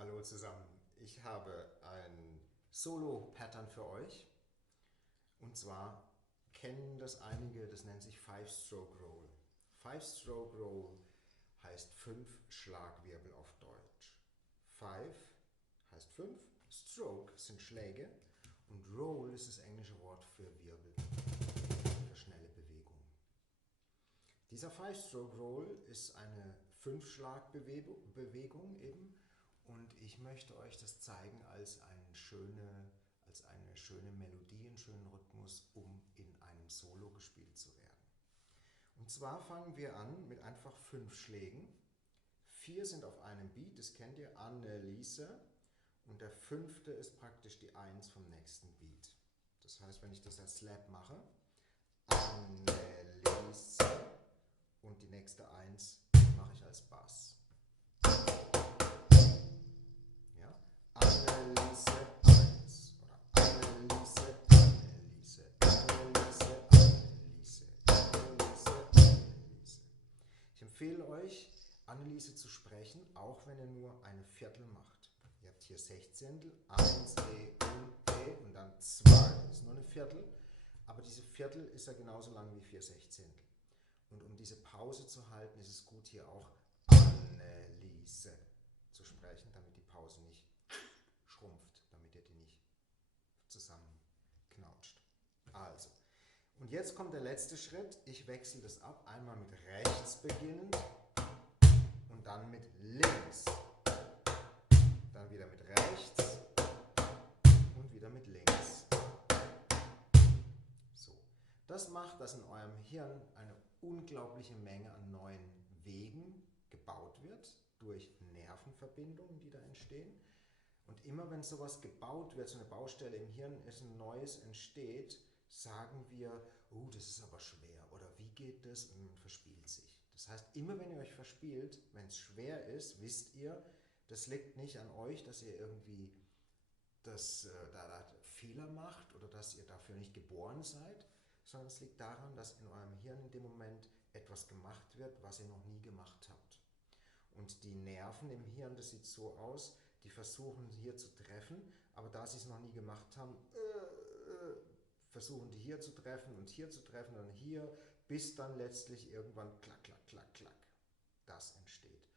Hallo zusammen, ich habe ein Solo-Pattern für euch und zwar kennen das einige, das nennt sich Five-Stroke-Roll. Five-Stroke-Roll heißt Fünf-Schlag-Wirbel auf Deutsch. Five heißt fünf, Stroke sind Schläge und Roll ist das englische Wort für Wirbel, für schnelle Bewegung. Dieser Five-Stroke-Roll ist eine Fünf-Schlag-Bewegung eben. Und ich möchte euch das zeigen als eine schöne Melodie, einen schönen Rhythmus, um in einem Solo gespielt zu werden. Und zwar fangen wir an mit einfach 5 Schlägen. 4 sind auf einem Beat, das kennt ihr, Anneliese. Und der 5. ist praktisch die 1 vom nächsten Beat. Das heißt, wenn ich das als Slap mache, Anneliese und die nächste 1 mache ich als Bass. Anneliese 1 oder Anneliese, Anneliese, Anneliese, Anneliese, Anneliese, Anneliese. Ich empfehle euch, Anneliese zu sprechen, auch wenn ihr nur eine Viertel macht. Ihr habt hier Sechzehntel, 1, E und dann 2. Das ist nur eine Viertel, aber diese Viertel ist ja genauso lang wie 4 Sechzehntel. Und um diese Pause zu halten, ist es gut, hier auch Anneliese zu sprechen, damit die Pause nicht schrumpft, damit ihr die nicht zusammenknautscht. Also, und jetzt kommt der letzte Schritt. Ich wechsle das ab, einmal mit rechts beginnend und dann mit links. Dann wieder mit rechts und wieder mit links. So, das macht, dass in eurem Hirn eine unglaubliche Menge an neuen Wegen gebaut wird, durch Nervenverbindungen, die da entstehen. Und immer wenn sowas gebaut wird, so eine Baustelle im Hirn ist, ein Neues entsteht, sagen wir, oh, das ist aber schwer oder wie geht das? Und man verspielt sich. Das heißt, immer wenn ihr euch verspielt, wenn es schwer ist, wisst ihr, das liegt nicht an euch, dass ihr irgendwie da Fehler macht oder dass ihr dafür nicht geboren seid, sondern es liegt daran, dass in eurem Hirn in dem Moment etwas gemacht wird, was ihr noch nie gemacht habt. Und die Nerven im Hirn, das sieht so aus, die versuchen hier zu treffen, aber da sie es noch nie gemacht haben, versuchen die hier zu treffen und dann hier, bis dann letztlich irgendwann klack, klack, klack, klack. Das entsteht.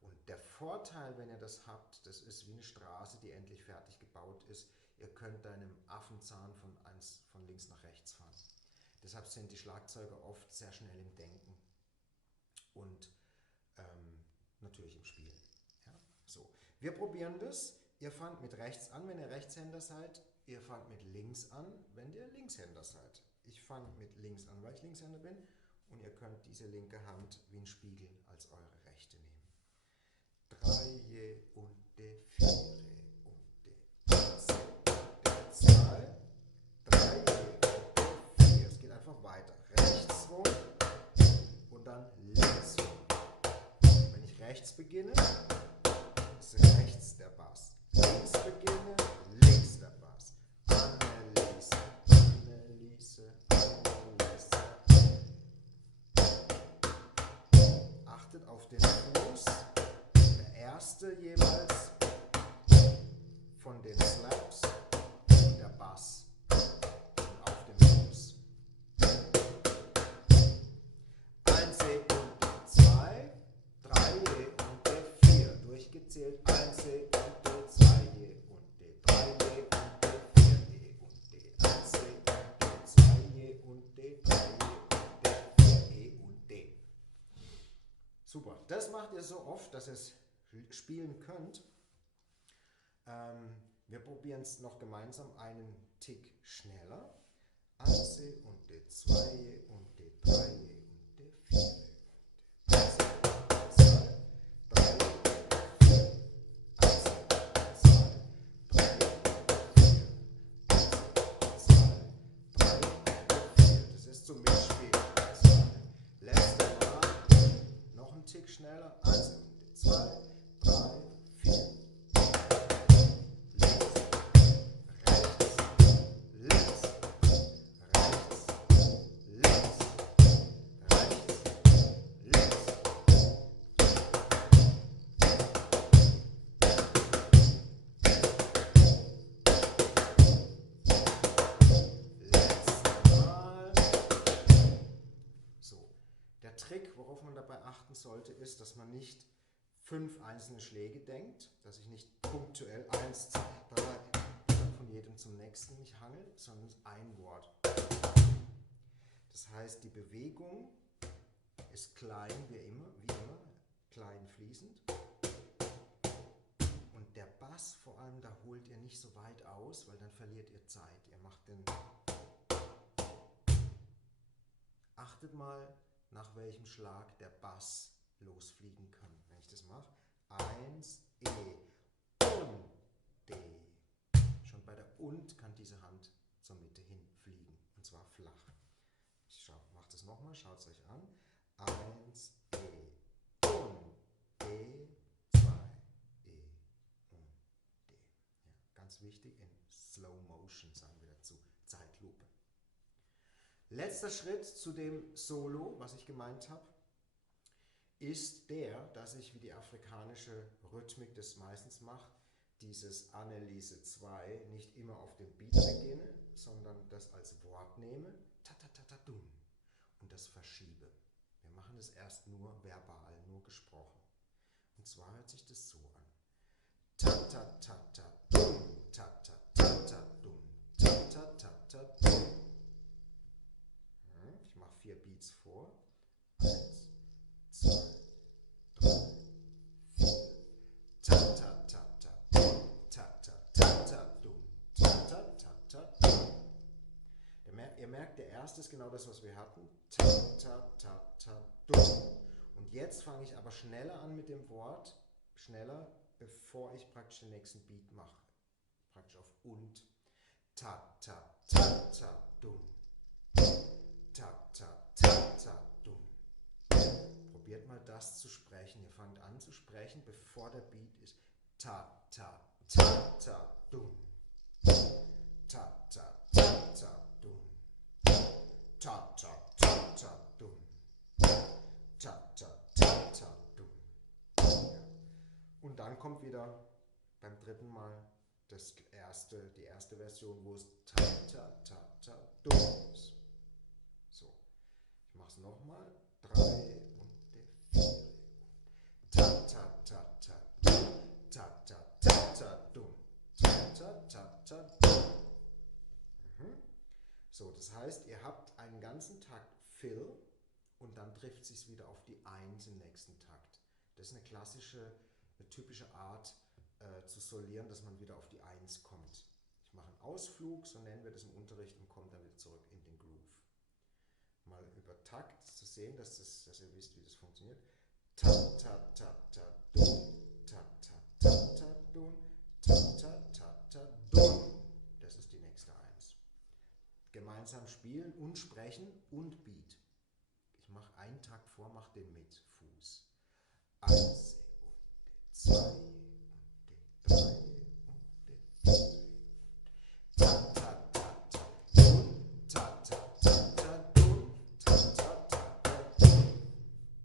Und der Vorteil, wenn ihr das habt, das ist wie eine Straße, die endlich fertig gebaut ist. Ihr könnt da einem Affenzahn von links nach rechts fahren. Deshalb sind die Schlagzeuger oft sehr schnell im Denken und natürlich im Spielen. Ja? So. Wir probieren das. Ihr fangt mit rechts an, wenn ihr Rechtshänder seid. Ihr fangt mit links an, wenn ihr Linkshänder seid. Ich fange mit links an, weil ich Linkshänder bin. Und ihr könnt diese linke Hand wie ein Spiegel als eure rechte nehmen. 3 und de 4 und de 1 und de 2. 3 und de 4. Es geht einfach weiter. Rechts rum und dann links rum. Wenn ich rechts beginne, ist rechts der Bass. Links beginne, links der Bass. Anneliese, Anneliese, Anneliese. Achtet auf den Fuß. Der erste jeweils von den Slaps und der Bass. Und auf dem Fuß. 1 E und D2, 3 E und D4. Durchgezählt 1 E und D2 E und D3 E und D4 E und D1 E und D2 E und D3 E und D4 E und D. Super, das macht ihr so oft, dass ihr es spielen könnt. Wir probieren es noch gemeinsam einen Tick schneller. 1 E und D2 E und D3 E und D4 E. 1 E und D2, 3 E und D4. 1 E und D2, 3 E und D4. 1 E und D2, 3 E und D4. Das ist zum Mitspielen. Letzte Mal. Noch ein Tick schneller. 1 und D2, 3, 4. Trick, worauf man dabei achten sollte, ist, dass man nicht 5 einzelne Schläge denkt, dass ich nicht punktuell 1, 2, 3 von jedem zum nächsten mich hangel, sondern ein Wort. Das heißt, die Bewegung ist klein wie immer, klein fließend. Und der Bass vor allem, da holt ihr nicht so weit aus, weil dann verliert ihr Zeit. Ihr macht den. Achtet mal, nach welchem Schlag der Bass losfliegen kann. Wenn ich das mache, 1, E, und D. Schon bei der Und kann diese Hand zur Mitte hin fliegen, und zwar flach. Ich mache das nochmal, schaut es euch an. 1, E, und D, 2, E, und D. Ja, ganz wichtig, in Slow Motion sagen wir dazu, Zeitlupe. Letzter Schritt zu dem Solo, was ich gemeint habe, ist der, dass ich, wie die afrikanische Rhythmik das meistens macht, dieses Anneliese 2 nicht immer auf den Beat beginne, sondern das als Wort nehme, ta-ta-ta-ta-dum, und das verschiebe. Wir machen das erst nur verbal, nur gesprochen. Und zwar hört sich das so an. Ta-ta-ta-ta-dum, ta-ta-ta-ta-dum, ta-ta-ta-ta-dum. Ich mache 4 Beats vor. 1, 2, 3, 4. Ta-ta-ta-ta-dum, ta-ta-ta-ta-dum, ta-ta-ta-ta-dum. Ihr merkt, der erste ist genau das, was wir hatten. Ta-ta-ta-ta-dum. Und jetzt fange ich aber schneller an mit dem Wort, schneller, bevor ich praktisch den nächsten Beat mache. Praktisch auf und. Ta-ta-ta-ta-dum. Ta-ta-ta-ta-dum. Probiert mal das zu sprechen. Ihr fangt an zu sprechen, bevor der Beat ist. Ta-ta-ta-ta-dum. Ta-ta-ta-ta-dum. Ta-ta-ta-ta-dum. Ta-ta-ta-ta-dum. Und dann kommt wieder beim dritten Mal die erste Version, wo es ta-ta-ta-ta-dum ist. So, ich mache es nochmal. 3 und 4. Ta-ta-ta-ta-dum. Ta-ta-ta-ta-dum. Ta-ta-ta-ta-dum. So, das heißt, ihr habt einen ganzen Takt Fill und dann trifft es sich wieder auf die 1 im nächsten Takt. Das ist eine typische Art zu solieren, dass man wieder auf die 1 kommt. Ich mache einen Ausflug, so nennen wir das im Unterricht, und komme dann wieder zurück in den Groove. Mal über Takt zu sehen, dass ihr wisst, wie das funktioniert. Ta-ta-ta-ta-dum, ta-ta-ta-ta-dum, ta-ta-ta-ta-dum. Das ist die nächste 1. Gemeinsam spielen und sprechen und Beat. Ich mache einen Takt vor, mache den mit Fuß. 1 und 2 und 3 und 4. Ta-ta-ta-ta-dum, ta-ta-ta-ta-dum, ta-ta-ta-ta-dum.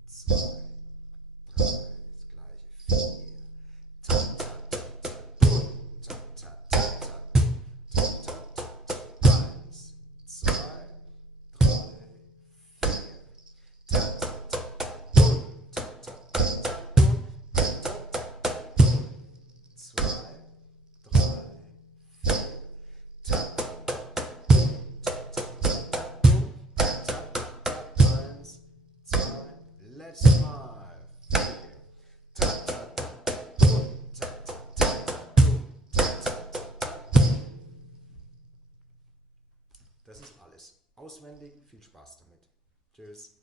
2, 3, das gleiche, 4. Ta-ta-ta-ta-dum, ta-ta-ta-ta-dum, ta-ta-ta-ta-dum. 1, 2, 3, 4. Ta-ta-ta-ta-dum, ta-ta-ta-ta-dum, ta-ta-ta-ta-dum. 2, 3, 4. Ta-ta-ta-ta-dum, ta-ta-ta-ta-dum, ta-ta-ta-ta-dum. 1, 2, letztes Mal. 4. Ta-ta-ta-ta-dum, ta-ta-ta-ta-dum, ta-ta-ta-ta-dum. Das ist alles. Auswendig, viel Spaß damit. Tschüss.